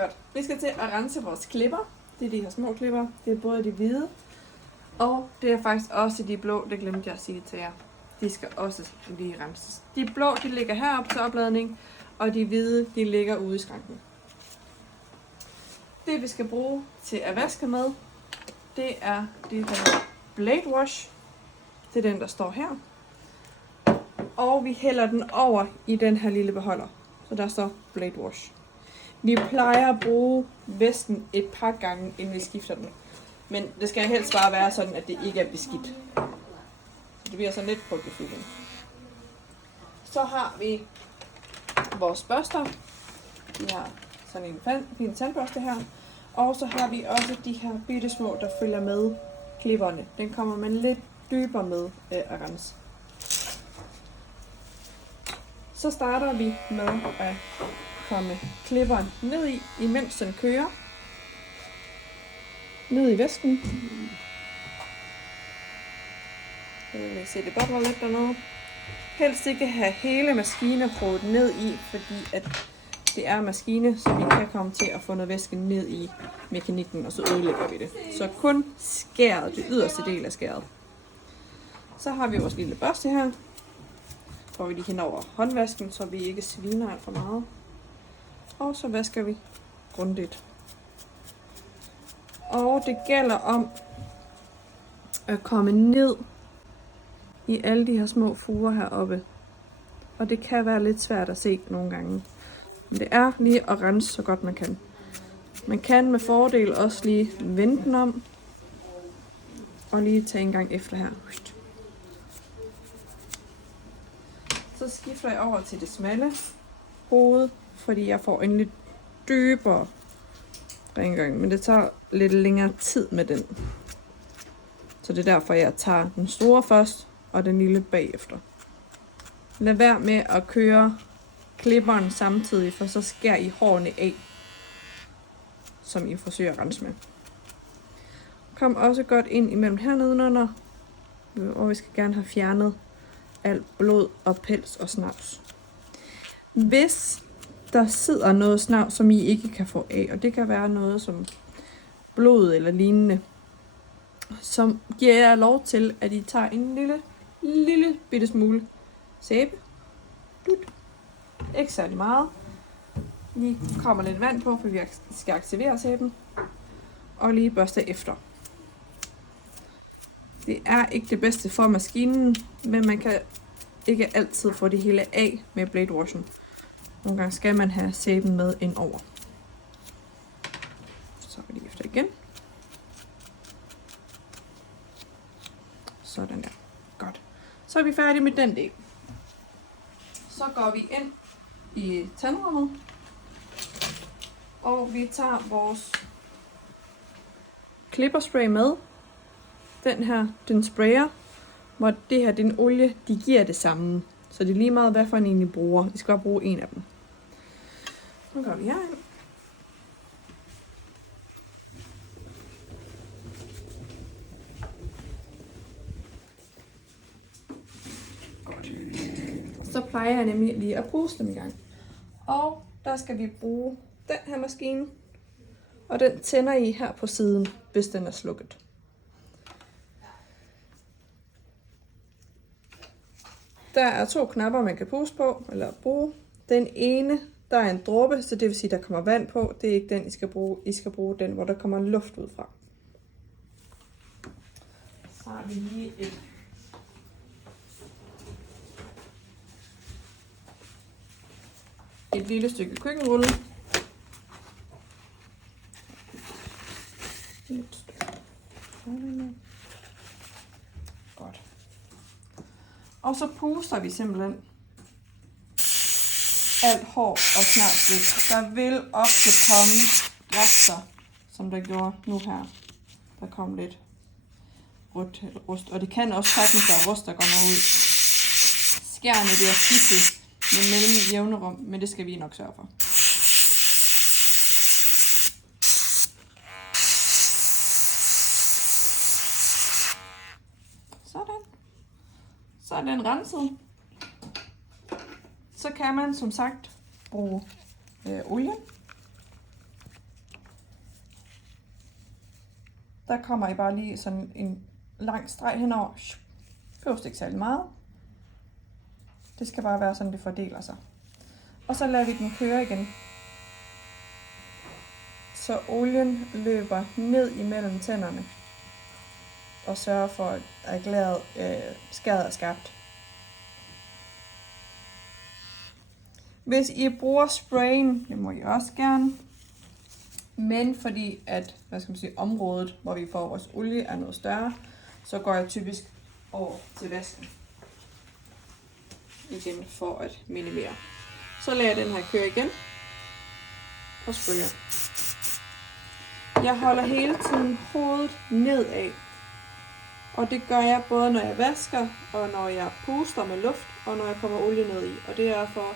Godt. Vi skal til at rense vores klipper. Det er de her små klipper. Det er både de hvide, og det er faktisk også de blå. Det glemte jeg at sige til jer. De skal også lige renses. De blå, de ligger heroppe til opladning, og de hvide, de ligger ude i skranken. Det vi skal bruge til at vaske med, det er det her Blade Wash. Det er den, der står her. Og vi hælder den over i den her lille beholder. Så der står Blade Wash. Vi plejer at bruge væsken et par gange, inden vi skifter den. Men det skal helst bare være sådan, at det ikke er beskidt. Så det bliver sådan lidt på gefylden. Så har vi vores børster. Vi har sådan en fin tandbørste her. Og så har vi også de her bitte små, der følger med klipperne. Den kommer man lidt dybere med at rense. Så starter vi med at komme klipperen ned i, imens den kører. Ned i væsken. Jeg vil se, det bobler lidt dernede. Helst ikke have hele maskinehovedet ned i, fordi at det er maskine, så vi kan komme til at få noget væske ned i mekanikken, og så ødelægger vi det. Så kun skæret, det yderste del af skæret. Så har vi vores lille børste her. Får vi lige hen over håndvasken, så vi ikke sviner alt for meget. Og så vasker vi grundigt. Og det gælder om at komme ned i alle de her små fuger heroppe. Og det kan være lidt svært at se nogle gange. Men det er lige at rense så godt man kan. Man kan med fordel også lige vende den om. Og lige tage en gang efter her. Så skifter jeg over til det smalle hoved, fordi jeg får en lidt dybere rengøring. Men det tager lidt længere tid med den. Så det er derfor, jeg tager den store først, og den lille bagefter. Lad være med at køre klipperen samtidig, for så skærer I hårene af, som I forsøger at rense med. Kom også godt ind imellem hernede under, og vi skal gerne have fjernet alt blod og pels og snavs. Hvis der sidder noget snavs, som I ikke kan få af, og det kan være noget som blod eller lignende, så giver jeg lov til, at I tager en lille bitte smule sæbe. Ikke særlig meget. Lige kommer lidt vand på, for vi skal aktivere sæben. Og lige børste efter. Det er ikke det bedste for maskinen, men man kan ikke altid få det hele af med blade washen. Nogle gange skal man have sæben med ind over. Så er vi lige efter igen. Sådan der. Godt. Så er vi færdige med den del. Så går vi ind i tandrummet. Og vi tager vores klipperspray med. Den her, den sprayer. Hvor det her, det er en olie, de giver det samme. Så det er lige meget, hvad for en egentlig bruger. Vi skal bare bruge en af dem. Så går vi herind. Godt. Så plejer jeg nemlig lige at puste dem i gang. Og der skal vi bruge den her maskine. Og den tænder I her på siden, hvis den er slukket. Der er 2 knapper, man kan puste på, eller bruge. Den ene, der er en dråbe, så det vil sige, der kommer vand på. Det er ikke den, I skal bruge. I skal bruge den, hvor der kommer luft ud fra. Så har vi lige et lille stykke køkkenrulle. Godt. Og så puster vi simpelthen alt hår og snavs væk. Der vil ofte komme rester, som der gjorde nu her. Der kom lidt rødt eller rust. Og det kan også sagtens være rust, der går ud. Skærene bliver skiftet med mellem jævne rum, men det skal vi nok sørge for. Sådan. Så er den renset. Så kan man som sagt bruge olie. Der kommer I bare lige sådan en lang streg henover. Først ikke særlig meget. Det skal bare være sådan, det fordeler sig. Og så lader vi den køre igen. Så olien løber ned imellem tænderne. Og sørger for, at skæret er skarpt. Hvis I bruger sprayen, det må I også gerne. Men fordi at, området, hvor vi får vores olie, er noget større, så går jeg typisk over til vasken. Igen for at minimere. Så lader jeg den her køre igen. Og sprayer. Jeg holder hele tiden hovedet nedad. Og det gør jeg både når jeg vasker, og når jeg puster med luft, og når jeg kommer olie ned i. Og det er for,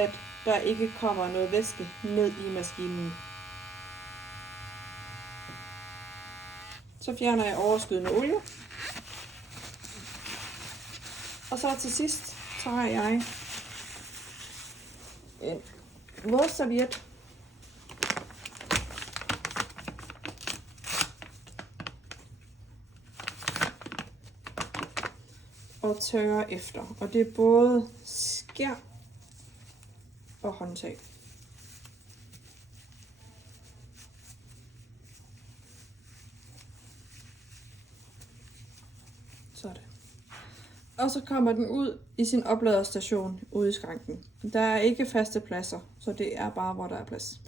at der ikke kommer noget væske ned i maskinen. Så fjerner jeg overskydende olie. Og så til sidst tager jeg en vådserviet. Og tørrer efter. Og det er både skær og håndtag. Sådan. Og så kommer den ud i sin opladerstation ude i skranken. Der er ikke faste pladser, så det er bare, hvor der er plads.